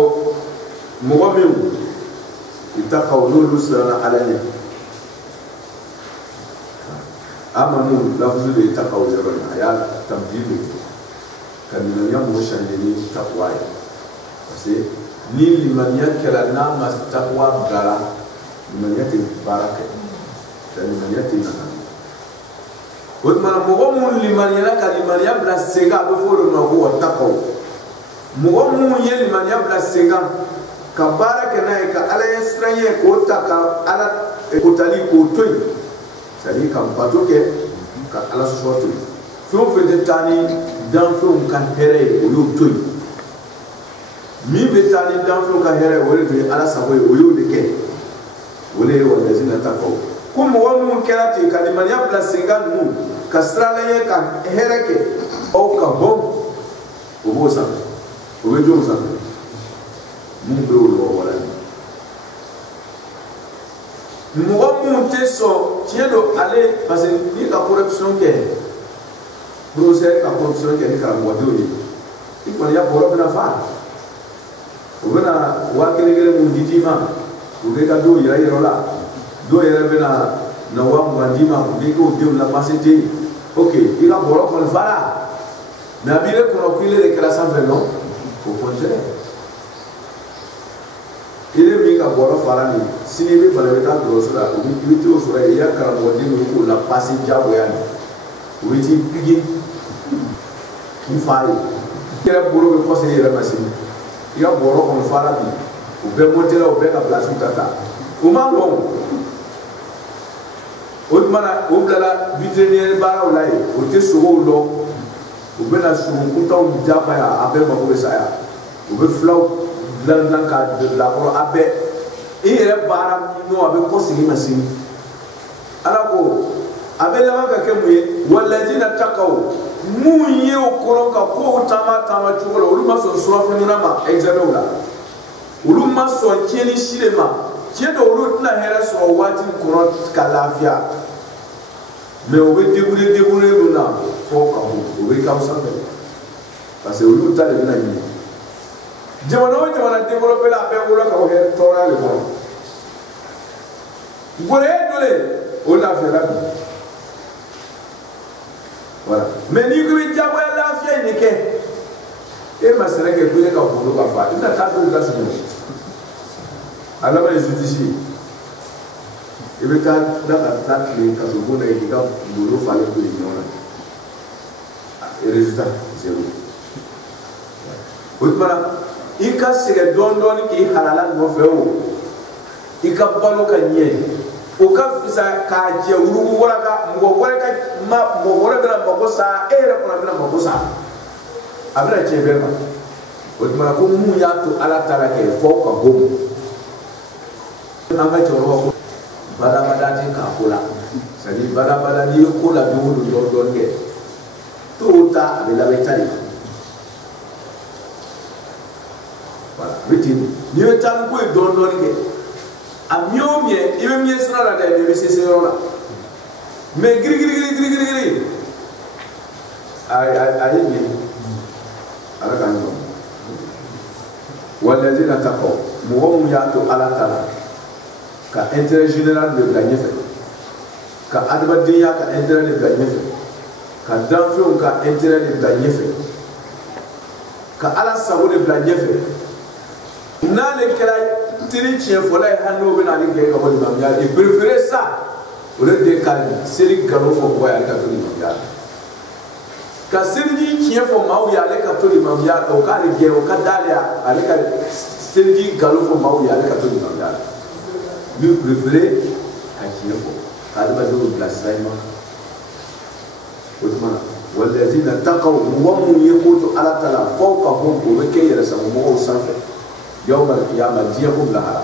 mɔgɔ min ittaqaw n'olu siranna ala ɲɛ amanu lafzu de ittaqaw yɔrɔ in a y'a tabdil ka limaniya mɔgɔ changer ni taqwa ye parce que ni limaniya kɛra n'a ma taqwa bila limaniya tɛ baara kɛ limaniya tɛ nana o tumana mɔgɔ minnu limaniyara ka limaniya bila sen kan a bɛ fɔ olu ma ko wattaqaw mɔgɔ minnu ye limaniya bila sen kan ka baara kɛ n'a ye ka ala ye siran ye k'o ta ka ala kotali k'o to yen c'est à dire ka bato kɛ ka ala sɔsɔ to yen fɛn o fɛn tɛ taa ni danfɛnw ka hɛrɛ ye o y'o to yen min bɛ taa ni danfɛnw ka hɛrɛ ye o de tun ye ala sago ye o y'o de kɛ o de ye walladina taqaw ko mɔgɔ minnu kɛra ten ka limaniya bila sen kan ninnu ka siralen ye ka hɛrɛ kɛ aw ka bɔ o b'o sanfɛ o bɛ jɔnw sanfɛ mun bɛ o lɔgɔwala ye mɔgɔ minnu tɛ sɔn tiɲɛ don ale parce que n'i ka corruption kɛ professeur ka corruption kɛ ni karamɔgɔdenw ye i kɔni ya bɔrɔ bɛna fa o bɛna 1000 mun di ma o bɛ ka dɔw yira yɔrɔ la dɔw yɛrɛ bɛna na 20 di ma o bɛ k'o denw la pase ten ok i ka bɔrɔ kɔni fa la mais a b'i le kɔnɔ ko ile de kɛra sanfɛ non au contraire ile min ka bɔrɔ fara nin sini bɛ bana bɛ taa dɔgɔtɔrɔso la i bɛ t'o sɔrɔ yen i y'a karamɔgɔden min k'o la pase diyagoya nin o bɛ t'i pigi k'i fa ye i yɛrɛ bolo bɛ kɔsegin i yɛrɛ ma sini i ka bɔrɔ kɔni fara bi o bɛɛ monté la o bɛɛ ka place ta ta o ma lɔn o tumana o bilala vétérinaire baaraw la yen o tɛ sogow lɔn u bɛna sogo kuntaw jabaya a bɛɛ mako bɛ saya u bɛ filaw dilan ka bila kɔrɔ a bɛɛ i yɛrɛ baara n'o a bɛ kɔsegin ma sini ala ko a bɛ laban ka kɛ mun ye walladina taqaw mun ye o kɔrɔ ka kow taama cogo la olu ma sɔn surafɛnuna ma examen la olu ma sɔn tiɲɛni si de ma tiɲɛ don olu tɛna hɛrɛ sɔrɔ waati kɔnɔ ka lafiya mais o bɛ débrouiller mun na fɔ ka bon o bɛ k'aw sanfɛ parce que olu ta de bɛna ɲini jamana o jamana développé la a bɛɛ wolo k'aw hɛrɛ tɔɔrɔya de kɔnɔ gɔlɛya dɔ le o lafiyala bi voilà mais n'i ko i bɛ diyagoya lafiya in de kɛ e ma sere ke kuye ka bolo ka fa ina ka do da sunu ala ba yuzutishi e be ka da ka kle ka so bona e ka bolo fa le ko ni ona e résultat zéro o tuma i ka sɛgɛ dɔɔni k'i halala nɔfɛ o i ka balo ka ɲɛ o ka fisa k'a jɛ wurugu wɛrɛ ka mɔgɔ wɛrɛ bɛna mako sa e yɛrɛ fana bɛna mako sa a bɛna tiɲɛ bɛɛ ma o tuma ko mun y'a to ala ta la kɛ fɔ ka bɔ an ka cɛkɔrɔba ko badabada tɛ k'a ko la c'est à dire badabada n'i ye ko la don o don dɔɔni kɛ t'o ta a bɛ laban i ta de ma. Voilà, ni bɛ taa ni ko ye dɔɔni kɛ a miɛ o miɛ i bɛ miɛ sira la dɛ mais i bɛ se yɔrɔ la mais girigirigiri a ye miɛ ala k'an dɔn walladina taqaw mɔgɔ mun y'a to ala ta la ka intérêt général de bila ɲɛfɛ ka adamadenya ka intérêt de bila ɲɛfɛ ka danfɛnw ka intérêt de bila ɲɛfɛ ka ala sago de bila ɲɛfɛ n'ale kɛra teri tiɲɛ fɔla ye hali n'o bɛna ale gɛn ka bɔ limamuya il préférait ça o de ka seli nkalon fɔ mɔgɔ ye ale ka to limamuya la ka seliji tiɲɛ fɔ maaw ye ale ka to limamuya la o k'ale gɛn o ka d'ale ale ka seliji nkalon fɔ maaw ye ale ka to limamuya la lui préférait ka tiɲɛ fɔ ka adamadenw bila sira ɲuman o tuma na walladina taqaw mɔgɔ minnu ye ko to ala ta la fɔ ka hɔn o bɛ kɛ yɛrɛsago mɔgɔw sanfɛ yawma al-qiyamah diɲɛ ko bila hala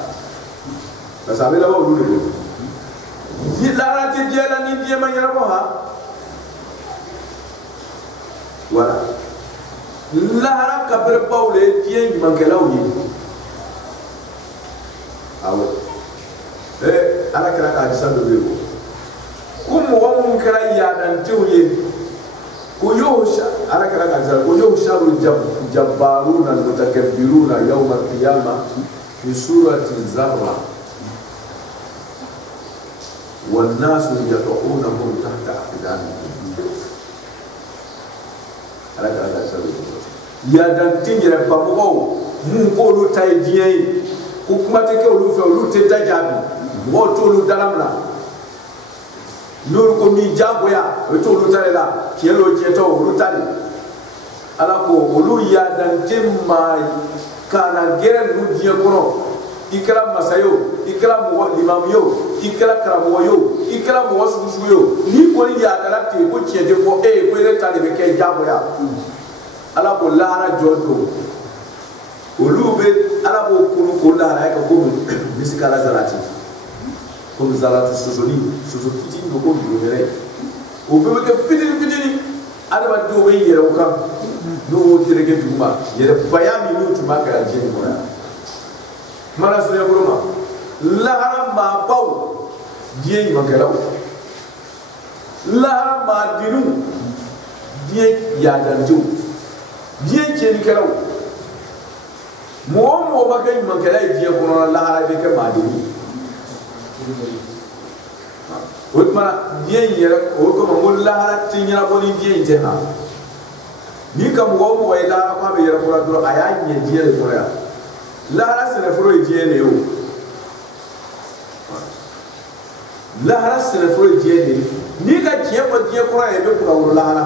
parce que a bɛ laban olu de bolo lahara tɛ diɲɛ la ni diɲɛ ma ɲɛnabɔ ha voilà lahara kabɛrɛbaw de ye diɲɛ ɲumankɛlaw ye awɔ ala kɛra k'a disa dɔ bɛ yen ko mɔgɔ minnu kɛra yaadandenw ye ko ala kɛra k'a disa ko yuhsharu jabbaruna al-mutakabbiruna yawma al-qiyamah fi surati zarra والناس يدعونهم تحت أقدامهم ala kɛra k'a disa dɔ bɛ yen yaadanten yɛrɛ bamɔgɔw mun ko olu ta ye diɲɛ ye ko kuma tɛ kɛ olu fɛ olu tɛ da jaabi mɔgɔw t'olu dalamina n'olu ko min jagoya o bɛ t'olu ta de la tiɲɛ l'o tiɲɛtɔ olu ta de ala ko olu yaadanten ma kana gɛrɛ ninnu diɲɛ kɔnɔ i kɛra masa ye o i kɛra mɔgɔ limamu ye o i kɛra karamɔgɔ ye o i kɛra mɔgɔ sugu ye o n'i kɔni yaadara ten ko tiɲɛ tɛ fɔ e ye ko yɛrɛ ta de bɛ kɛ jagoya ala ko lahara jɔ don olu bɛ ala b'o kunu k'o lahara kɛ komi misikala zarati komi zarati sosoli soso fitinin don ko dugumɛrɛ o bɛɛ bɛ kɛ fitini fitini adamadenw bɛ yɛrɛ o kan n'o y'o tereke duguma yɛrɛ baya min n'o tun b'a kɛra diɲɛ in kɔnɔ yan mana sunyɛkolo ma lahara maabaw diɲɛ ɲumankɛlaw lahara maadinu diɲɛ yaadandenw diɲɛ tiɲɛnikɛlaw mɔgɔ o mɔgɔ ma kɛ ɲumankɛla ye diɲɛ kɔnɔ lahara bɛ kɛ maadinu o tuma diɲɛ in yɛrɛ o kama ko lahara tɛ ɲɛnabɔ ni diɲɛ in tɛ han ni ka mɔgɔ o mɔgɔ ye lahara k'a bɛ yɛrɛ kɔrɔ dɔrɔn a y'a ɲɛ diɲɛ de kɔrɔ yan lahara sɛnɛforo ye diɲɛ de ye o lahara sɛnɛforo ye diɲɛ de ye n'i ka diɲɛ fɔ diɲɛ kɔrɔ ye i bɛ kunna wolo lahara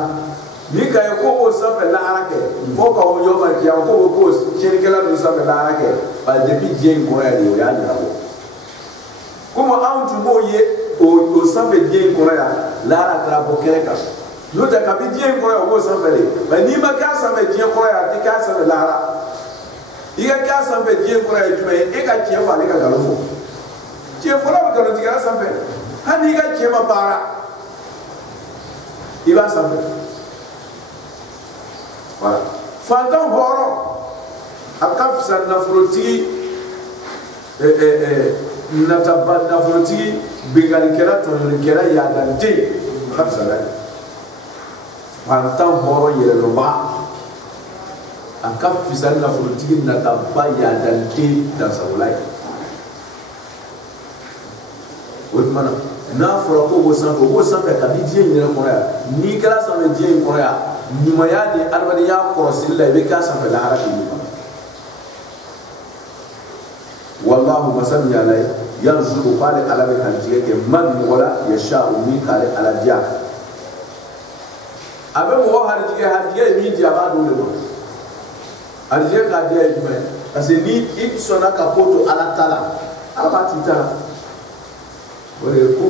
n'i ka ye ko o sanfɛ lahara kɛ fo ka o yɔrɔ ma diya ko o ko tiɲɛnikɛla ninnu sanfɛ lahara kɛ ba depuis diɲɛ in kɔrɔ yan de o y'a ɲɛnabɔ komi anw tun b'o ye o sanfɛ diɲɛ in kɔrɔ yan lahara taara bɔ kɛnɛ kan n'o tɛ kabi diɲɛ in kɔrɔ yan o b'o sanfɛ de mɛ n'i ma k'a sanfɛ diɲɛ kɔrɔ yan a tɛ k'a sanfɛ lahara i ka k'a sanfɛ diɲɛ kɔrɔ ye jumɛn ye e ka tiɲɛ fɔ ale ka nkalon fɔ tiɲɛ fɔlɔ bɛ nkalontigɛla sanfɛ hali n'i ka tiɲɛ ma baara i b'a sanfɛ voilà fantan hɔrɔn a ka fisa nafolotigi nataba nafolotigi bengalikɛla tɔɲɔlikɛla yaadanden a ka fisa n'a ye fantan hɔrɔn yɛrɛdɔnba a ka fisa nafolotigi nataba yaadanden dansagola ye o tuma na n'a fɔra ko o b'o sanfɛ kabi diɲɛ in yɛrɛ kɔnɔ yan n'i kɛra sanfɛ diɲɛ in kɔnɔ yan ɲumanya ni adamadenya kɔrɔsili la i bɛ k'a sanfɛ lahara de ɲuman wallahu masa min ala ye yarzuqu k'ale ala bɛ garijɛgɛ kɛ man mɔgɔ la yasha'u min k'ale ala diya a bɛ mɔgɔ harijɛgɛ ye min di a b'a d'o de ma harijɛgɛ k'a diya ye jumɛn parce que ni i sɔnna ka ko to ala ta la ala b'a t'i ta la o de ye ko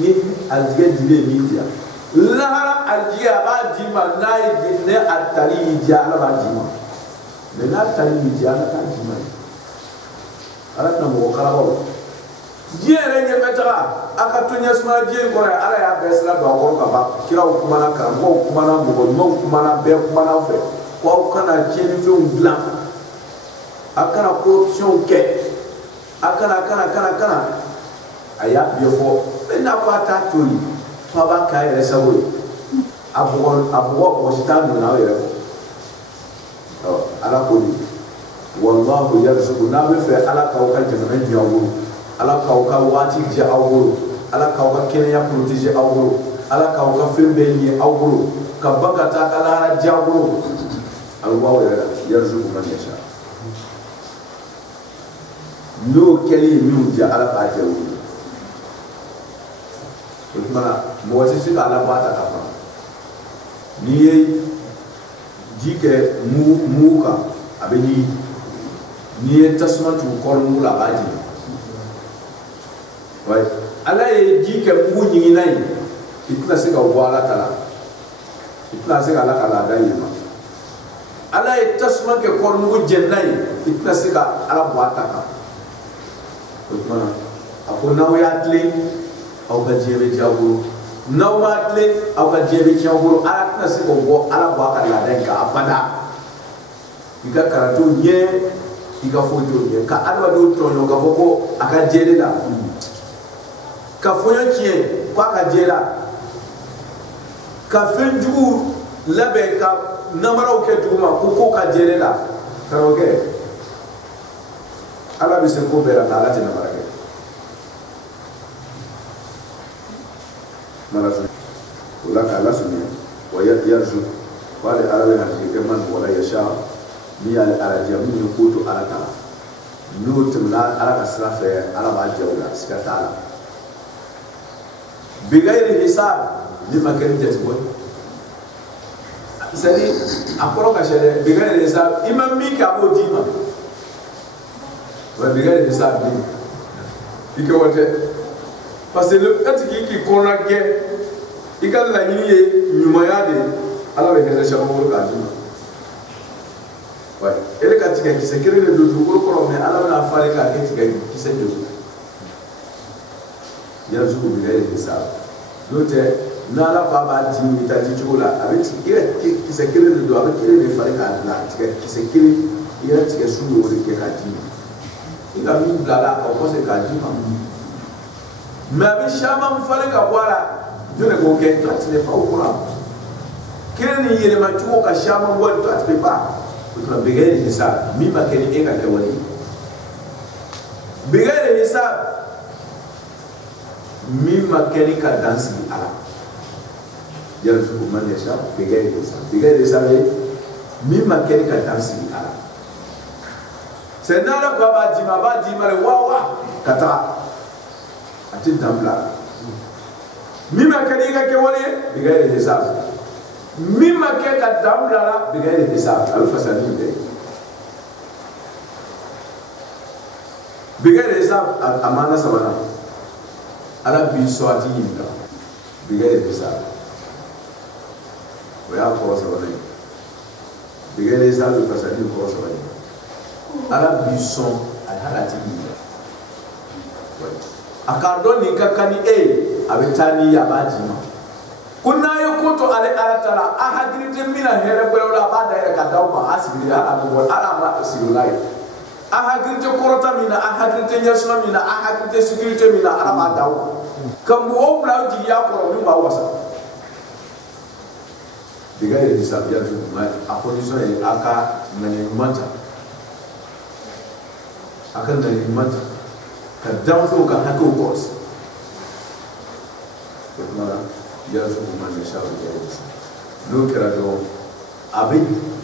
ni harijɛgɛ dilen min diya lahara harijɛgɛ a b'a d'i ma n'a ye ne a tali y'i diya ala b'a d'i ma mais n'a tali y'i diya ala t'a d'i ma ala tɛna mɔgɔ kalabaw diɲɛ yɛrɛ ɲɛfɛ taga a ka to ɲɛsumaya diɲɛ in kɔrɔ ala y'a bɛɛ sira don a kɔrɔ ka ban kiraw kumana karamɔgɔw kumana mɔgɔ ɲumanw kumana bɛɛ kumana aw fɛ ko aw kana tiɲɛnifɛnw dilan a kana corruption kɛ a kana a y'a bɛɛ fɔ mɛ n'a ko a t'a to yen f'a b'a k'a yɛrɛ sago ye a bɔgɔ mɔgɔ si t'a minɛ aw yɛrɛ kɔ ala ko de wallahu yarzuqu n'a bɛ fɛ ala k'aw ka jamana ɲɛ aw bolo ala k'aw ka waati jɛ aw bolo ala k'aw ka kɛnɛya protéger aw bolo ala k'aw ka fɛn bɛɛ ɲɛ aw bolo ka ban ka taa ka lahara diya aw bolo allahu yarzuqu man yasha n'o kɛli ye minnu diya ala b'a diya olu o tuma mɔgɔ tɛ se ka ala bɔ a ta ka ban n'i ye ji kɛ mugu kan a bɛ ɲigin n'i ye tasuma tugu kɔrɔmugu la a b'a jigin wa ala ye ji kɛ mugu ɲiginna ye i tɛna se ka bɔ ala ta la i tɛna se ka ala ka laada yɛlɛma ala ye tasuma kɛ kɔrɔmugu jɛnna ye i tɛna se ka ala bɔ a ta kan o tuma na a ko n'aw y'a tilen aw ka diɲɛ bɛ diya aw bolo n'aw m'a tilen aw ka diɲɛ bɛ tiɲɛ aw bolo ala tɛna se k'o bɔ ala bɔ a ka laada in kan abada i ka kalandenw ɲɛ i ka foyi t'o ɲɛ ka adamadenw tɔɲɔ k'a fɔ ko a ka jɛ de la ka fɔɲɔ tiɲɛ ko a ka jɛ la ka fɛn jugu labɛn ka namaraw kɛ duguma ko ko ka jɛ de la karamɔgɔkɛ ala bɛ se ko bɛɛ la nka ala tɛ namara kɛ mara so o la k'a lasurunya wa yarzu k'ale ala bɛ na kɛ man wala yasha ni y'ale ala diya min ye ko to ala ta la n'o tɛmɛna ala ka sira fɛ ala b'a diya o la siga t'a la bigayiri hisab ni ma kɛ ni jate bɔ c'est à dire a kɔrɔ ka sɛ dɛ bigayiri hisab i ma min kɛ a b'o d'i ma wa bigayiri hisab ni i kɛ o tɛ parce que le fait k'i kɔnɔna gɛn i ka laɲini ye ɲumanya de ye ala bɛ hɛrɛ caman bolo k'a d'i ma ele ka tigɛ kisɛ kelen de don dugukolo kɔrɔ mɛ ala bɛna falen k'a kɛ tigɛ kisɛ de don yarzuqu bigayri hisab n'o tɛ n'ala ko a b'a di i ta di cogo la a bɛ i ka kisɛ kelen de don a bɛ kelen de falen k'a bila tigɛ kisɛ kelen i yɛrɛ tigɛ su y'o de kɛ k'a d'i ma i ka min bila la o kɔfɛ k'a d'i ma mɛ a bɛ caman falen ka bɔ a la jɔn de b'o kɛ toi tu n'es pas au courant kelen ni yɛlɛma cogo ka caman bɔ toi tu peux pas bigayri hisab min ma kɛ ni e ka kɛwale ye bigayri hisab min ma kɛ ni ka dan sigi ala yarzuqu man yasha bigayri hisab ye min ma kɛ ni ka dan sigi ala c'est n'ala ko a b'a d'i ma de wa ka taga a tɛ dan bila min ma kɛ ni e ka kɛwale ye bigayri hisab min ma kɛ ka dan bila la bigayri hisab a bɛ fasali min kɛ bigayri hisab a maana sabanan ala b'i sɔn a t'i ɲininka bigayri hisab o y'a kɔrɔ sabanan ye bigayri hisab bɛ fasali min kɔrɔ sabanan ye ala b'i sɔn a t'i ɲininka a k'a dɔn nin ka kan ni e ye a bɛ taa n'i ye a b'a d'i ma ko n'a ye ko to ale ala ta la a hakili tɛ min na hɛrɛ wɛrɛw la a b'a da yɛrɛ ka d'aw ma a sigilen ala bɛ bɔ ala ma sigi n'a ye a hakili tɛ kɔrɔta min na a hakili tɛ ɲɛsuma min na a hakili tɛ sécurité min na ala b'a d'aw ma ka mɔgɔw bila aw jigiya kɔrɔ min b'aw wasa bigayri hisab yarzuqu a condition ye a ka ŋaniya ɲuman ta a ka ŋaniya ɲuman ta ka danfɛnw ka hakɛw kɔlɔsi o tuma na yarzuqu man yasha bigayri hisab n'o kɛra dɔrɔn a bɛ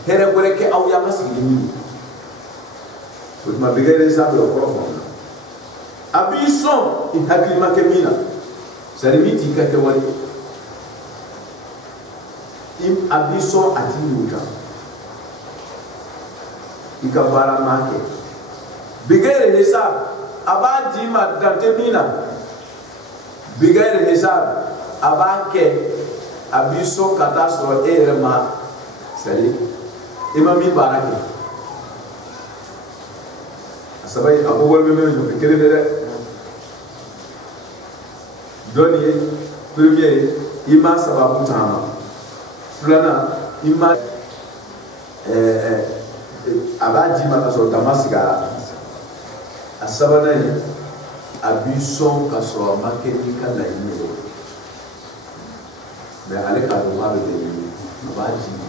hɛrɛ wɛrɛ kɛ aw ye a ma sigi ni min o tuma bɛ kɛ exemple o kɔrɔ faamu na a b'i sɔn i hakili ma kɛ min na c'est-à-dire min t'i ka kɛwale a b'i sɔn a t'i y'o kan i ka baara ma kɛ bigayre hisab a b'a d'i ma dante min na bigayre hisab a b'a kɛ a b'i sɔn ka taa sɔrɔ e yɛrɛ ma c'est-à-dire i ma min baara kɛ a sababu a ko wari bɛ min nɔfɛ kelen de dɛ dɔ nin ye premier ye i ma sababu caman filanan i ma a b'a d'i ma ka sɔrɔ dama sigi a la a sabanan ye a b'i sɔn ka sɔrɔ a ma kɛ n'i ka laɲini ye mais ale k'a dɔn k'a bɛ kɛ nin a b'a d'i ma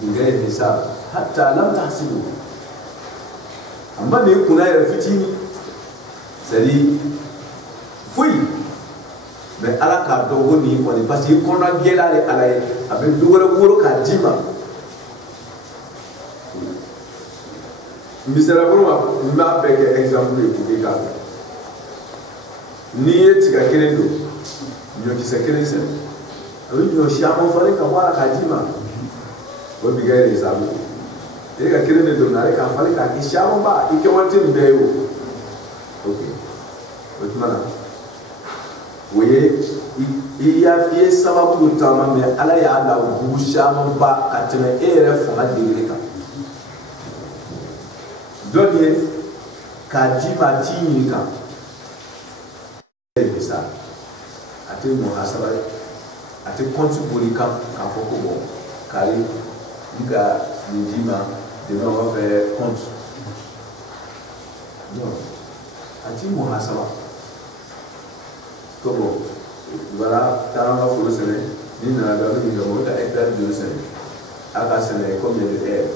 bigayre hisab hatta lam tahsibu a ma n'i kunna yɛrɛ fitinin c'est-à-dire foyi mais ala k'a dɔn ko nin kɔni parce que i kɔnɔna gɛlɛya de ala ye a bɛ dɔ wɛrɛ wolo k'a d'i ma misaliya bolo ma n b'a bɛɛ kɛ exemple ye pour que k'a dɔn n'i ye tiga kelen don ɲɔkisɛ kelen sɛnɛ a bɛ ɲɔ siaman falen ka bɔ a la k'a d'i ma o bigayre hisab e ka kelen de don ale k'a falen k'a kɛ siaman ba i kɛwale tɛ nin bɛɛ ye o ok o tuma na o ye i ye sababu dɔ taama mais ala y'a la bugu siaman ba ka tɛmɛ e yɛrɛ fanga degré kan dɔ nin ye k'a d'i ma a t'i ɲininka hisab a tɛ muhasaba ye a tɛ compte boli kan k'a fɔ ko bon kari n ka nin d'i ma demain on va faire compte non a t'i muhasaba ko bon voilà taara n ka foro sɛnɛ ni nana dɔ a bɛ ɲininka o ka hectare joli sɛnɛ a ka sɛnɛ combien de heures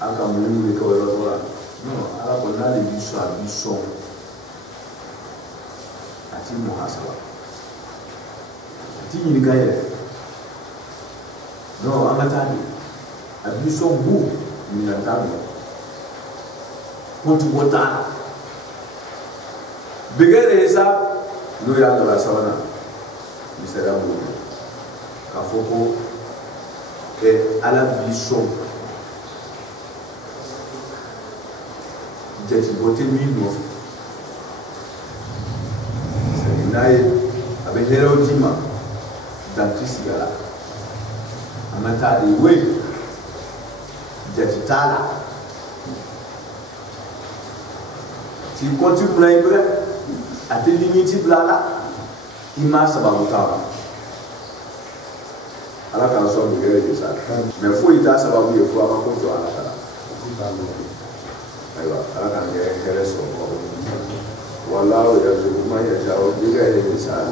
a ka mun de kɛ o yɔrɔ la non ala ko n'ale b'i sɔn a b'i sɔn a t'i muhasaba a t'i ɲininka yɛrɛ non an ka taa de a b'i sɔn bu ɲininka t'a la compte bɔ t'a la bigayre hisab n'o y'a dɔ la sabanan misaliya b'o kɛ k'a fɔ ko ala b'i sɔn jatibɔ tɛ min nɔfɛ c'est-à-dire n'a ye a bɛ hɛrɛw d'i ma dantɛ sigi a la an ka taa de we jati t'a la si compte bila i bɛ a tɛ limite bila a la i ma sababu t'a la ala k'an sɔn bigayre hisab mais foyi t'a sababu ye fo a ka ko jɔ ala ta la ayiwa ala k'an kɛ hɛrɛ sɔrɔ wallahu yarzuqu man yasha'u bigayri hisab